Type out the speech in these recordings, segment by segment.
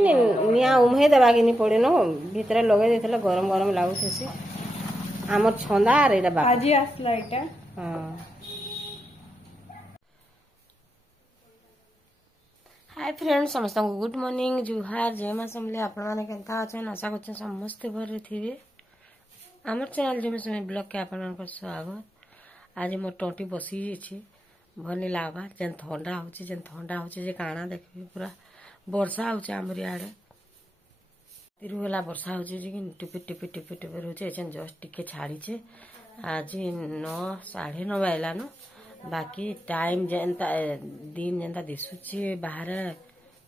निआ उम्हे देवा के नहीं पड़े न भितर लगे देथिले गरम गरम लागुथेसी हमर छंदा रे एटा बाप आजी आसला एटा हां। हाय फ्रेंड्स समस्त को गुड मॉर्निंग जुहार जय मां समले आपण माने केनता अछन आशा करछ समस्त भर थिबे हमर चैनल जे में ब्लॉग के आपण को स्वागत। आज मोर टोटी बसी छी भनी लागबा जेन ठंडा होची जे काना देखबी पूरा वर्षा होचे हमर याडे तिरुला वर्षा होचे जे टिपि टिपि टिपि टिपि होचे एछन जस्ट टिके छाड़ी छे। आज 9 9:30 बायला न बाकी टाइम जेनता दिन जेनता दिसुची बाहर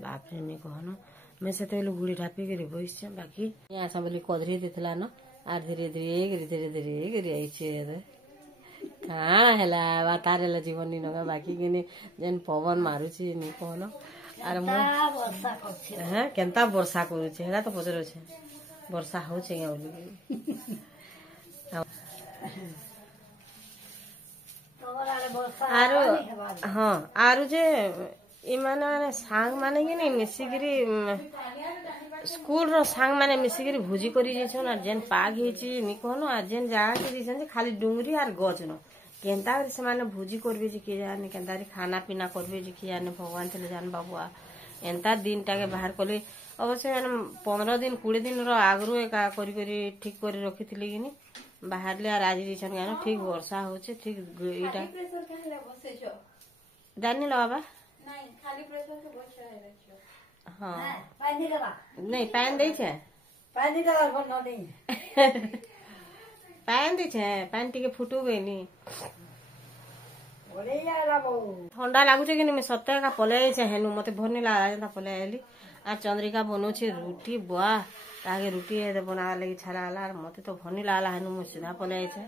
बाप रे मी कहनो मैं से तेल गुड़ी ढापी के बइस बाकी यहाँ सब बोली कदरी देथला न आर धीरे धीरे गिरी आइछे कहाँ हैला बातारेला जीवन नी नगा बाकी किने जेन पवन मारुची नी कहनो आर वर्षा करछे हां केनता वर्षा करूछे हेला तो पजरो छे वर्षा होछे या बोली आरो हाँ आरो जे इमाने सांग माने कि नहीं मिसिगिरी स्कूल रो सांग माने मिसिगिरी भोजी करी जेछन आ जेन पाग हेची नी कहनो आ जेन जागा के दिसन खाली डुंगरी आर गज न केनता से माने भोजी करबे जे के जाने केनता खाना पीना करबे जे के जाने भगवान चले जान बाबुआ एंता दिन टाके बाहर कले अवश्य माने 15 दिन 20 दिन रो आगरो एका करी करी ठीक करी रखिथिले कि नी बाहर ले आज दिसन गानो ठीक वर्षा होचे ठीक इटा प्रेशर कहले बसे छ जानि ल बाबा नहीं खाली प्रेशर से बसे है हां पानी देबा नहीं पैन दै छे पानी देबा कोन नहीं पैन दै छे पैन टिके फुटुबे नी ओरे यार बो ठंडा लागुचे कि मैं सत्य का पले छे हेनु मते भरनी लागा जेता पले आली आ चंद्रिका बनो छे रोटी बुआ तागे रोटी ए बनावा लगी छला आला मते तो भरनी लाला हेनु मु सीधा पले छे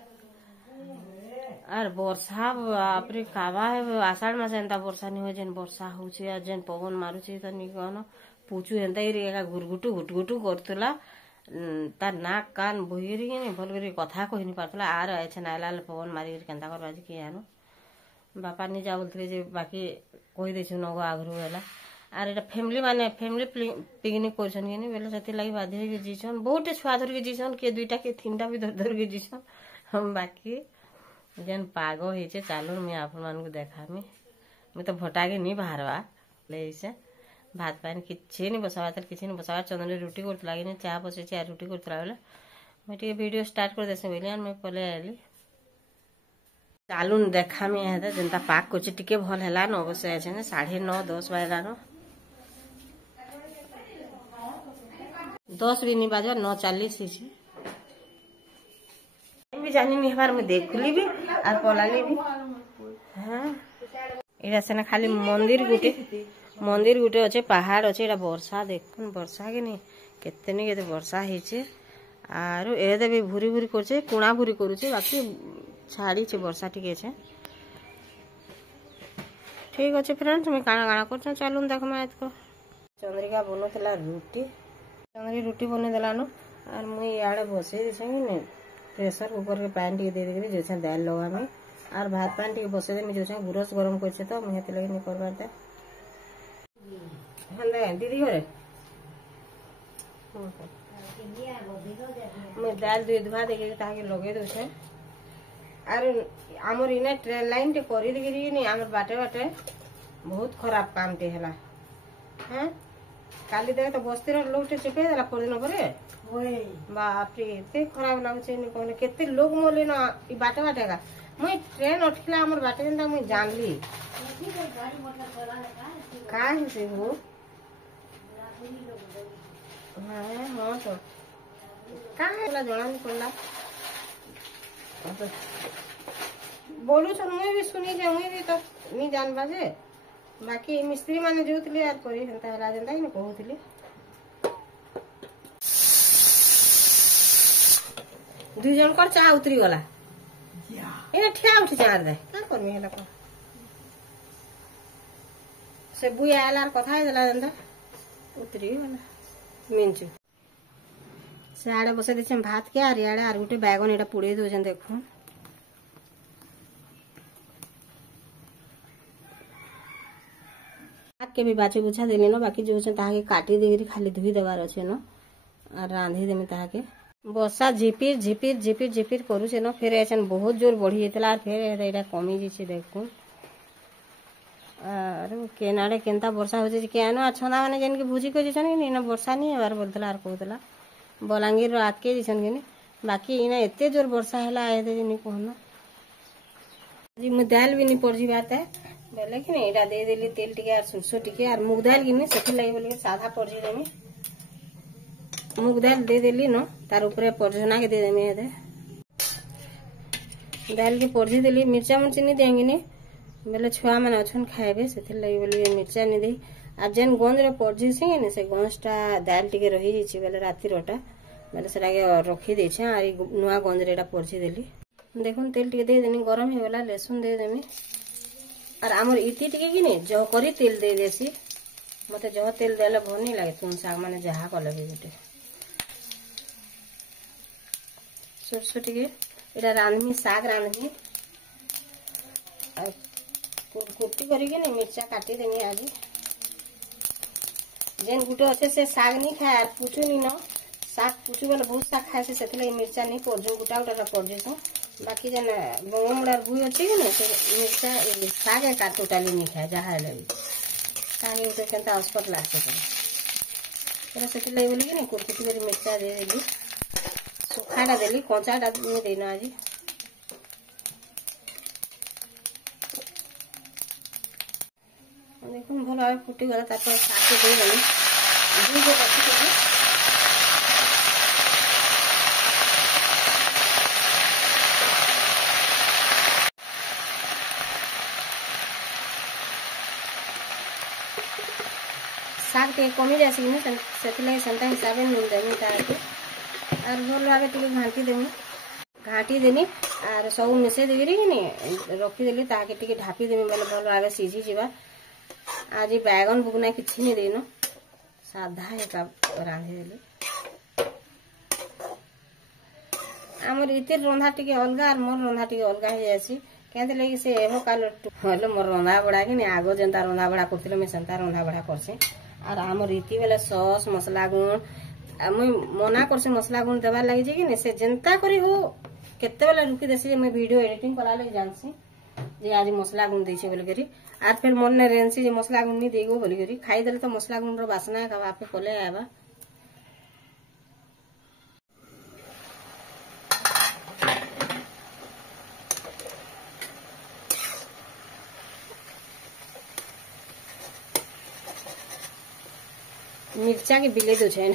आर वर्षा बाप रे काबा है आषाढ़ मास एंता वर्षा नहीं हो जेन वर्षा होचे आ जेन पवन मारुचे त नी कहनो पूचू एंता ही रेगा गुरगुटू गुटगुटू करतला तार नाक कान बहिरी नहीं भल करी कथा कहि नि पारतला आर एछन आला पवन मारी केनता करबा जे के आनो बापा नि जा बोलथले जे बाकी कहि देछु नगो आगरु होला आर एटा फैमिली पिकनिक करछन कि नहीं बेले सती लागि बाध्य के जीछन बहुत छुआ धर के जीछन के दुईटा के तीनटा भी धर के जीछन हम बाकी जेन पागो हेचे चालू मैं आपन मान को देखामी मैं तो भटा के नहीं बाहरवा लेसे भात पानी किछे नहीं बसावा तर किछे नहीं बसावा चंदन रोटी करत लागी ने चाह बसे चाह रोटी करत लागले मैं टिके वीडियो स्टार्ट कर देसे बेले मैं पले आली चालू देखामी है जेनता पाक कोचे टिके भल हैला न अवश्य आछे ने 9:30 10 बाजला न 10 भी नहीं बाजा 9:40 छे भी जानी नहीं बार मैं देखली भी और पलाली भी हां एरा सेना खाली मंदिर गुटे अच्छे पहाड़ अच्छे एरा वर्षा देखन वर्षा के नहीं केते वर्षा हेचे आरो एदे भी भूरी भूरी करछे कुणा भूरी करूछे बाकी छाड़ी छे वर्षा टिके छे ठीक अच्छे फ्रेंड्स मैं काना काना करछ चालू देख मैं आज को चंद्रिका बनोतला रोटी बने देला न और मुई याडे बसे दिसे ने प्रेशर कुकर के पैन टी दे देकरी जेछे दाल लगा में और भात पानी टी बसे देनी जेछे गुरस गरम करछे तो मैं हेते लगे नहीं करबार दे हंदे दीदी घरे मैं दाल दुई धुआ देके ताके लगे दोछे और हमर इने ट्रेन लाइन टे करी देकरी नहीं हमर बाटे बाटे बहुत खराब काम टे हला हैं काली देख तो बस्ती रो लोग टे चुके देला पर दिन परे ओए बाप रे एते खराब लागछे नि कोने केते लोग मोले न ई बाटे बाटे का मैं ट्रेन उठला हमर बाटे जंदा मैं जानली का है से हो हां तो का हैला जणा नि पड़ला बोलू छ मैं भी सुनी जे मैं भी तो नि जानबा जे बाकी मिस्त्री माने जोतले यार करी हंता हैला जंदा नि कहउतली दुई जन कर चाह उतरी गला ए ठिया उठी चार दे का करमी हैला को से बुई आला कथा है देला जंदा उतरी गला मिंचु से आड़े बसे दिछे भात के आर याडे आर गुटे बैगन एटा पुड़े दो जन देखो के भी बाछी बुछा देली न बाकी जो ताके काटी देकरी खाली धुई देवार अच्छे न और रांधी देमी ताके वर्षा झिपिर झिपिर झिपिर झिपिर करुचे न फिर ऐसा बहुत जोर बढ़ी जाता फिर एटा कमी जाइए देखो आरो केनाडे केनता वर्षा हो क्या छंदा मैंने जेन के भूजी को कि वर्षा नहीं हेबार बोलता आर कहला बलांगीर रात के जैसन कि बाकी इना एते जोर वर्षा है कहना जी मुझ दाल भी नहीं पड़ी बात है बोले कि नहीं दे देली तेल टिके और सरसों टिके और मुग दाल कि से लगे बोले साधा पड़ी देमी मुग दाल दे देली न तार ऊपर पड़झना के दे देमी दाल के पड़ी देली मिर्चा मुर्ची नहीं देंगे नहीं बोले छुआ मैंने अच्छन खाए से लगे बोले मिर्चा नहीं दी और जेन गंज पड़झी से गंजटा दाल टिके रही जाइए बोले रातिरटा बोले से रखी दे और नुआ गंज पड़झी देली देखो तेल टिके दे देनी गरम हो गला लहसुन दे देमी और आमर इति टिके कि नहीं जह करी तेल दे देसी मत जह तेल देले भल नहीं लगे तुम साग मैंने जहा कले भी गोटे सरसों टिके इटा रांधमी साग रांधमी कुटी करके नहीं मिर्चा काटी देनी आज जेन गुटे अच्छे से साग नहीं खाए और पूछू नहीं न साग पूछू बोले बहुत साग खाए से मिर्चा नहीं पड़जो गुटा गुटा पड़जो बाकी जेन बंगमुड़ा भूई अच्छे कि नहीं मिर्चा साग का टोटाली नहीं खाए जहाँ लगे साग उठे के अस्पत लागते से बोली कि नहीं कुरकुटी कर मिर्चा दे देली सुखाटा देली कंचाटा नहीं देना आज देखो भल भाव फुटीगला साग दे देनी साग टे कमी जासी से सेंता हिसाब से नून देमी ताकि और भल भाव घाटी देमी घाटी देनी और सब मिसे देकरी कि रखीदेली ताकि ढापी देमी बोले भल भाव सीझी जावा आज बैगन बुगना किसी नहीं देन साधा एक रांधि देली आमर इतिर रंधा टिके अलग और मोर रंधा टिके अलग हो जासी कहते लगे से एवो काल हले मोर रंधा बड़ा कि आगो जनता रंधा बड़ा करते मैं सेंता रंधा बड़ा करसे और आमर इति बेले सस मसला गुण मुई मना करसे मसला गुण देवार लगी कि से जनता करी हो केते बेले रुकी देसी मैं वीडियो एडिटिंग करा लगे जानसी जे आज मसला गुण देछे बोल करी आर फिर मन ने रेंसी जे मसला गुण नहीं देगो बोल करी खाई देले तो मसला गुण रो बासना का आपे कोले आबा मिर्चा के बिले दो छे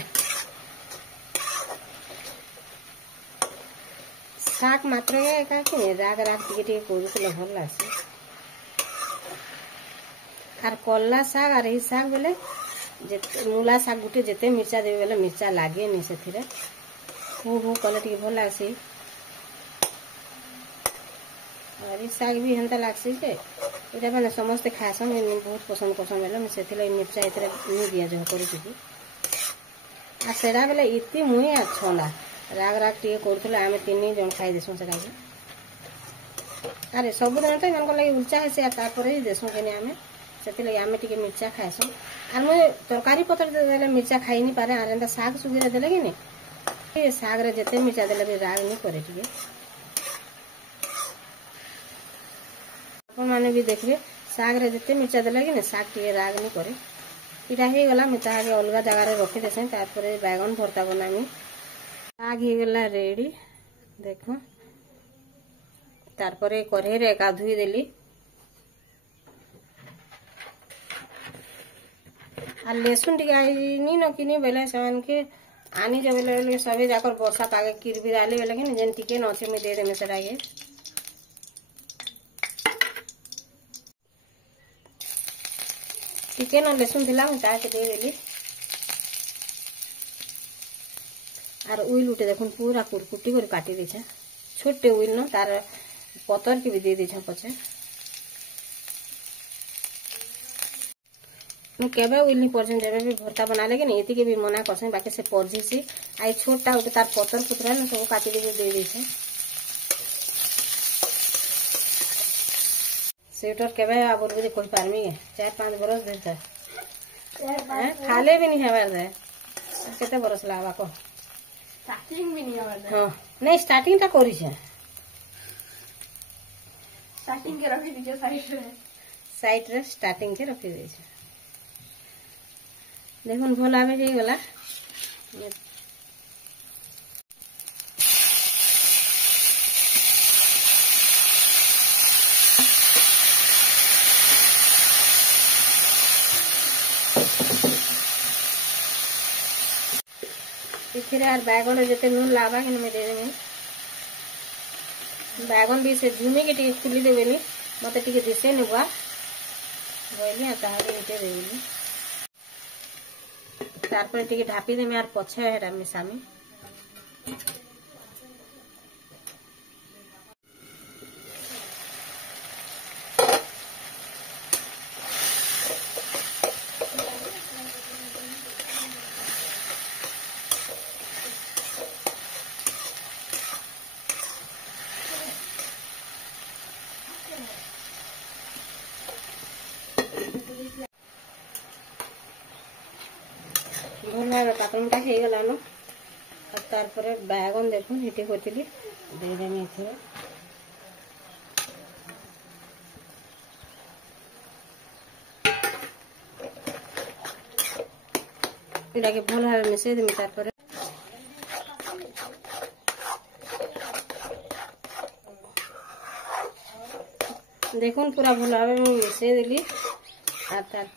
साग मात्र का कि राग राग टिके करूले भल लगे और कल्ला साग और यही साग बोले मूला साग गुटे जिते मिर्चा देवे बोले मिर्चा लगे नहीं से हूँ कले टे भल लगे और ये साग भी हेन्ता लगे ये मैंने समस्ते खासन बहुत पसंद करसन बोले से मिर्चा इतने नहीं दिया जो करा बेले इति मुई आ छंदा राग राग टे कर आम तीन जन खाई देसुँ से अरे सबुदिन तो इन लगे उल्चा है देसुँ कि आम से आम टे मिर्चा खाएसुँ और मुझे तरकारी पत्र देले मिर्चा खाई नहीं पारे और एंता साग सुगीरे देले कि नहीं साग रे जिते मिर्चा देले भी राग नहीं करे टे मैंने भी देखिए साग रे जिते मिर्चा देले कि नहीं साग टे राग नहीं करे इटा हो गला मुझे ताके अलग जगार रखी देसे बैगन भर्ता बनामी साग हो गला रेडी देखो तारपरे कढ़ई रे का धुई देली आ लहसुन टिके नहीं न कि बेले से आनी जब बेले सभी जाकर वर्षा पागे किरबिराली बेले कि जेन टिके न अच्छे मुझे दे देमे से टिके न लहसुन थिला मुझे दे देली और उइल उठे देखुन पूरा कुरकुटी कर काटी देछे छोटे उइल न तार पतर के भी दे देछे पछे मैं केबे उइल नहीं पड़छन जब भी भर्ता बना लेके नहीं एती के भी मना करछन बाकी से पड़जी से आई छोटा उठे तार पतर पुतरा न सब काटी दे देछे स्वेटर केबे आ बोलबे जे कोई पारमी 4-5 बरस देता खाले भी नहीं हमारे दे केते बरस लावा को स्टार्टिंग भी नहीं हमारे हां नहीं स्टार्टिंग टा करी छे स्टार्टिंग के रखी दीजिए साइड रे स्टार्टिंग के रखी दे छे देखुन भोला में हे गला इथिरे यार बैगन जते नून लावा के में दे देबे बैगन भी से झुमी के टिके खुली देबेनी मते टिके दिसे नेबा बोइली ताहारे इते देबेनी तार पर टिके ढापी देमे यार पछे हेडा मिसामी भल पातनटा हो गलान तार बैगन देखुन हेटी होती देदेमी इटा के भल भाव मिसई देमी तार देखुन पूरा भल भाव मिसई देली और तार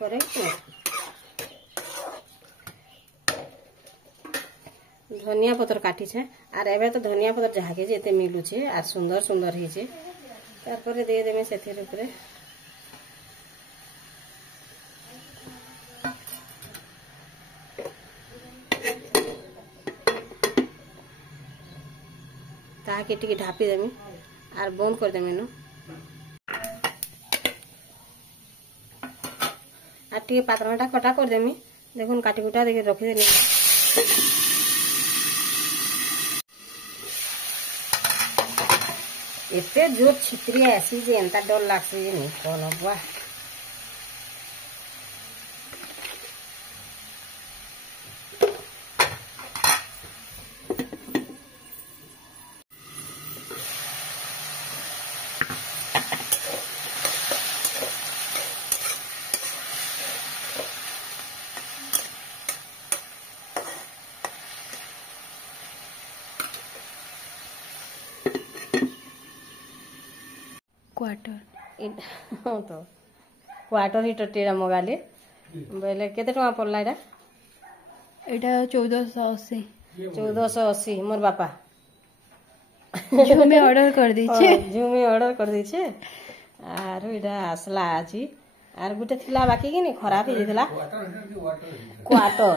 धनिया पतर काटी छे आर एबे तो धनिया पतर जहाके जेते मिलू छे आर सुंदर सुंदर ही छे तार परे दे देमे सेथिर ऊपरे ताके टिके ढापी देमी आर बंद कर देमी न आर टिके पातरटा कटा कर देमी देखुन काटी कुटा देके रखी देनी एते जोर छितरी ऐसी जे एंता डर लागसे जे नहीं कोन बुआ क्वार्टर तो क्वार्टर हिटर टेरा मगाले बोले केते टका पड़ला एटा एटा 1480 1480 मोर बापा झुमे ऑर्डर कर दी छे झुमे ऑर्डर कर दी छे आर एटा आसला आजी आर गुटे थिला बाकी कि नहीं खराब हे दिला क्वार्टर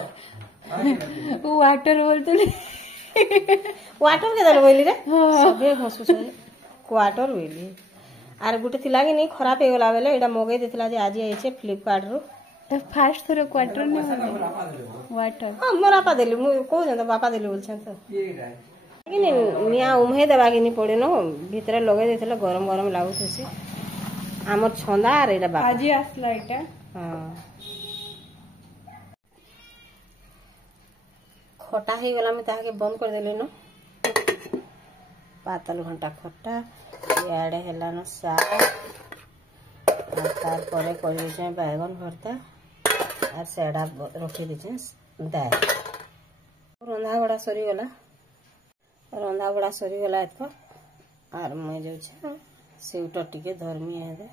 वाटर बोलते क्वार्टर के दल बोली रे सबे हसु छे क्वार्टर बोली आर गुटे थिला कि नहीं खराब हे गला बेले एटा मगे देथिला जे आज आइछे फ्लिपकार्ट रो तो फास्ट थोड़ा क्वार्टर ने वाटर हां मोर आपा देली मु को जंत बापा देली बोलछन तो कि नहीं निया उम्हे देबा कि नहीं पड़े न भीतर लगे देथिला गरम गरम लागुथसी हमर छंदा रे एटा बापा आज आसला एटा हां खटा हे गला में ताके बंद कर देले न पातल घंटा खट्टा याडे हेला न साग तार परे करि छे बैगन भरता और सेडा रखी दीछे दाल रंधा बड़ा सरी गला एतको आर मैं जो छे सेउटा टिके धर्मी है दे